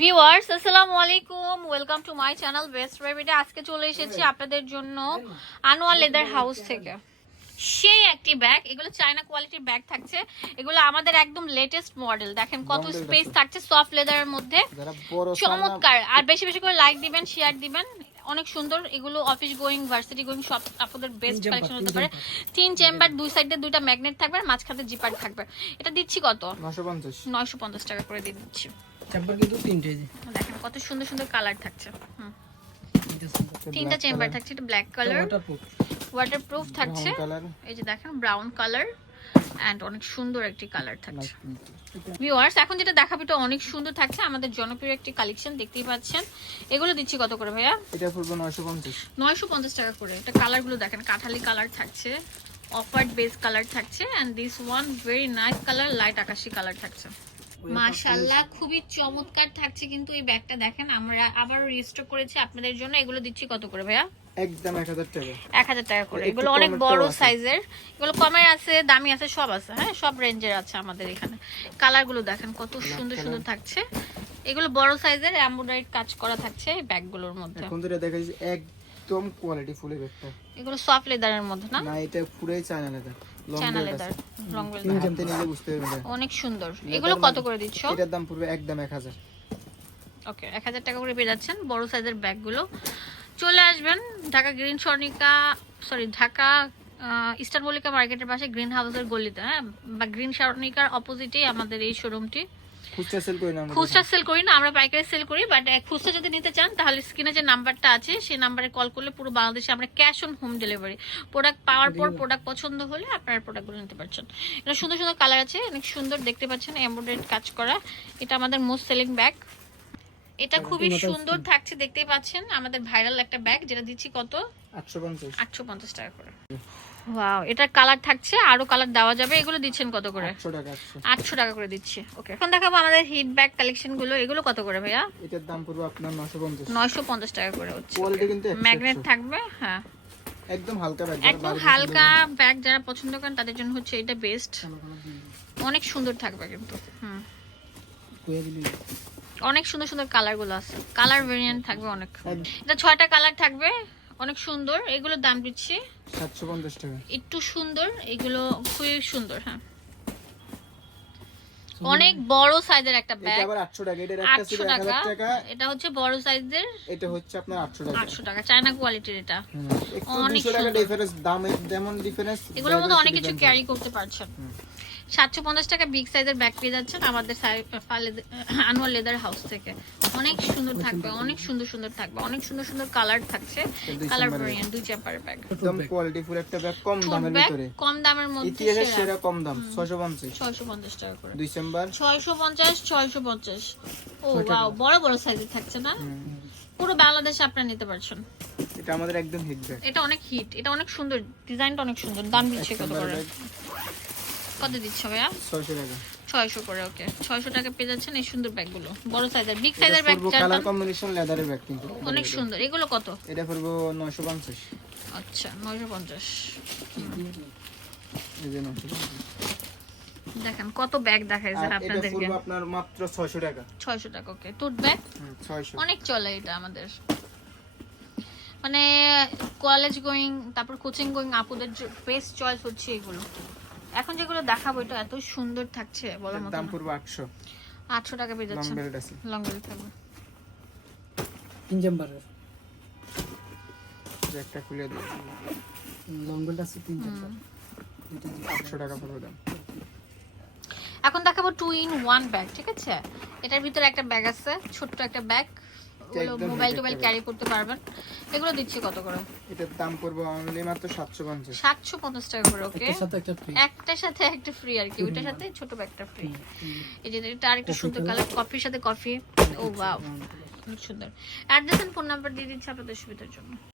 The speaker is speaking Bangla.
ভিউয়ার্স আসসালামু আলাইকুম। Welcome to my channel best আজকে চলে এসেছি আপনাদের জন্য আনোয়ার লেদার হাউস থেকে। সেই একটি ব্যাগ এগুলো চায়না কোয়ালিটির ব্যাগ থাকছে। এগুলো আমাদের একদম লেটেস্ট মডেল দেখেন কত স্পেস থাকছে সফট লেদারের মধ্যে। চমৎকার। আর বেশি বেশি করে লাইক দিবেন শেয়ার দিবেন। অনেক সুন্দর। এগুলো অফিস গোয়িং ভার্সিটি গোয়িং সব আপনাদের বেস্ট কালেকশন হতে পারে। তিন চেম্বার দুই সাইডে দুইটা ম্যাগনেট থাকবে আর মাঝখানে জিপার থাকবে। এটা দিচ্ছি কত? নশো পঞ্চাশ। নয়শো পঞ্চাশ টাকা করে দিয়ে দিচ্ছি। চেম্বার কিন্তু তিনটে যে। দেখেন কত সুন্দর সুন্দর কালার থাকছে। হুম। তিনটা চেম্বার থাকছে এটা ব্ল্যাক কালার ওয়াটারপ্রুফ ওয়াটারপ্রুফ থাকছে। এই যে দেখেন ব্রাউন কালার এন্ড অনেক সুন্দর একটি কালার থাকছে। ভিউয়ার্স এখন যেটা দেখাবো এটা অনেক সুন্দর থাকছে আমাদের জনপ্রিয় একটি কালেকশন দেখতেই পাচ্ছেন। এগুলো দিচ্ছি কত করে ভাইয়া? এটা পড়বে নশো পঞ্চাশ। নয়শো পঞ্চাশ টাকা করে। এটা কালারগুলো দেখেন কাঠালি কালার থাকছে অফার্ড বেস কালার থাকছে and this one very nice colour light আকাশি কালার থাকছে। মাশাল্লাহ খুবই চমৎকার থাকছে কিন্তু এই ব্যাগটা দেখেন আমরা আবার রিস্টক করেছি আপনাদের জন্য এগুলো দিচ্ছি কত করে ভাইয়া? একদম এক হাজার টাকা। এক হাজার টাকা করে। এগুলো অনেক বড় সাইজের এগুলো কমের আছে দামি আছে সব আছে হ্যাঁ? সব রেঞ্জের আছে আমাদের এখানে। কালারগুলো দেখেন কত সুন্দর সুন্দর থাকছে। এগুলো বড় সাইজের এমব্রয়ডারি কাজ করা থাকছে এই ব্যাগগুলোর মধ্যে। এখন যেটা দেখা যাচ্ছে একদম কোয়ালিটি ফুলের একটা এগুলো সফট লেদারের মধ্যে না? না এটা পুরাই China leather long China leather long হাতে নিলে বুঝতে পারবেন। অনেক সুন্দর। এগুলো কত করে দিচ্ছ? এটার দাম পড়বে একদম এক হাজার। ওকে এক হাজার টাকা করে পেয়ে যাচ্ছেন বড় সাইজের ব্যাগগুলো চলে আসবেন ঢাকা গ্রিন সর্নিকা সরি ঢাকা ইস্টার্ন মল্লিকা মার্কেটের পাশে গ্রিন হাউসের গলিতে হ্যাঁ? বা গ্রিন স্বর্ণিকার অপোজিটেই আমাদের এই শোরুমটি খুচরা সেল করি না খুচরা সেল করি না আমরা পাইকারি সেল করি বাট খুচরা যদি নিতে চান তাহলে স্ক্রিনে যে নাম্বারটা আছে সেই নাম্বারে কল করলে পুরো বাংলাদেশে আমরা cash on home delivery product পাওয়ার পর প্রোডাক্ট পছন্দ হলে আপনার প্রোডাক্টগুলো নিতে পারছেন। এটা সুন্দর সুন্দর কালার আছে অনেক সুন্দর দেখতে পাচ্ছেন এমব্রয়ডারি কাজ করা। এটা আমাদের মোস্ট সেলিং ব্যাগ এটা খুবই সুন্দর থাকছে দেখতেই পাচ্ছেন। আমাদের ভাইরাল একটা ব্যাগ যেটা দিচ্ছি কত? আটশো পঞ্চাশ। আটশো পঞ্চাশ টাকা করে। ওয়াও এটার কালার থাকছে আরও কালার দেওয়া যাবে। এগুলো দিচ্ছেন কত করে? আটশো টাকা আটশো। আটশো টাকা করে দিচ্ছি। ওকে এখন দেখাবো আমাদের হিট ব্যাগ কালেকশনগুলো। এগুলো কত করে ভাইয়া? এটার দাম পড়বে আপনার নশো পঞ্চাশ। নয়শো পঞ্চাশ টাকা করে হচ্ছে। কোয়ালিটি কিন্তু ম্যাগনেট থাকবে হ্যাঁ। একদম হালকা ব্যাগ একদম হালকা ব্যাগ যারা পছন্দ করেন তাদের জন্য হচ্ছে এটা বেস্ট অনেক সুন্দর থাকবে কিন্তু হুম। অনেক সুন্দর সুন্দর কালারগুলো আছে। কালার ভেরিয়েন্ট থাকবে অনেক। এটা ছয়টা কালার থাকবে অনেক সুন্দর। এগুলোর দাম দিচ্ছি। সাতশো পঞ্চাশ টাকা। একটু সুন্দর এগুলো খুবই সুন্দর হ্যাঁ। অনেক বড় সাইজের একটা ব্যাগ এটা আবার আটশো টাকা। এটার একটা ছিল আটশো এক টাকা। এটা হচ্ছে বড় সাইজের এটা হচ্ছে আপনার আটশো টাকা। আটশো টাকা। চায়না কোয়ালিটির এটা। অনেক টাকা ডিফারেন্স দামে যেমন ডিফারেন্স এগুলোর মধ্যে অনেক কিছু ক্যারি করতে পারছেন। সাতশো পঞ্চাশ টাকা বিগ সাইজের ব্যাগ পেয়ে যাচ্ছেন আমাদের আনোয়ার লেদার হাউস থেকে। অনেক সুন্দর থাকবে অনেক সুন্দর সুন্দর থাকবে অনেক সুন্দর সুন্দর কালার থাকছে কালার। ভেরিয়েন্ট দুই চেম্বারের ব্যাগ একদম কোয়ালিটি ফুল একটা ব্যাগ কম দামের ভিতরে। কম দামের মধ্যে ইতিহাসের সেরা। কম দাম ছয়শো পঞ্চাশ। ছয়শো পঞ্চাশ টাকা করে। দুই চেম্বার ছয়শো পঞ্চাশ ছয়শো পঞ্চাশ। ও ওয়াও বড় বড় সাইজের থাকছে না? পুরো বাংলাদেশে আপনারা নিতে পারছেন। এটা আমাদের একদম হিট ব্যাগ এটা অনেক হিট এটা অনেক সুন্দর ডিজাইনটা অনেক সুন্দর দাম দিচ্ছে কত করে? কত দিচ্ছে ভাইয়া? ছয়শো টাকা। ছয়শো করে ওকে। ছয়শো টাকা পেয়ে যাচ্ছেন এই সুন্দর ব্যাগগুলো। বড় সাইজের বিগ সাইজের ব্যাগ কালার কম্বিনেশন লেদারের ব্যাগ কিন্তু। অনেক সুন্দর। এগুলো কত? এটা পড়ব নয়শো পঞ্চাশ। আচ্ছা নয়শো পঞ্চাশ। দেখেন কত ব্যাগ আপনাদেরকে। আপনার মাত্র ছয়শো টাকা। ছয়শো টাকা ওকে। টুট ব্যাগ হুম, ছয়শো। অনেক চলে এটা আমাদের। মানে কলেজ গোয়িং তারপর কোচিং গোয়িং আপুদের বেস্ট চয়েস হচ্ছে এগুলো। এখন যেগুলো দেখাবো এটা এত সুন্দর থাকছে বলার মতো দাম। পড়ব আটশো। আটশো টাকা পেয়ে লং যাচ্ছে বেল্ট আছে। লং বেল থাকবে। তিন চেম্বারের। যে একটা খুলে দিই। লং বেল্ট আছে তিন চেম্বার। আটশো টাকা পড়বে দাম। এখন দেখাবো টু ইন ওয়ান ব্যাগ ঠিক আছে? এটার ভিতরে একটা ব্যাগ আছে ছোট্ট একটা ব্যাগ মোবাইল টোবাইল ক্যারি করতে পারবেন। এগুলো দিচ্ছি কত করে? এটার দাম পড়ব অনলি মাত্র সাতশো পঞ্চাশ। সাতশো পঞ্চাশ টাকা করে ওকে একটার সাথে একটা ফ্রি সাথে একটা ফ্রি আর কি ওইটার সাথে ছোট ব্যাগটা ফ্রি এই যে এটা আরেকটা সুন্দর কালার কফির সাথে কফি ও সুন্দর। অ্যাড্রেস ফোন নাম্বার দিয়ে দিচ্ছি আপনাদের সুবিধার জন্য।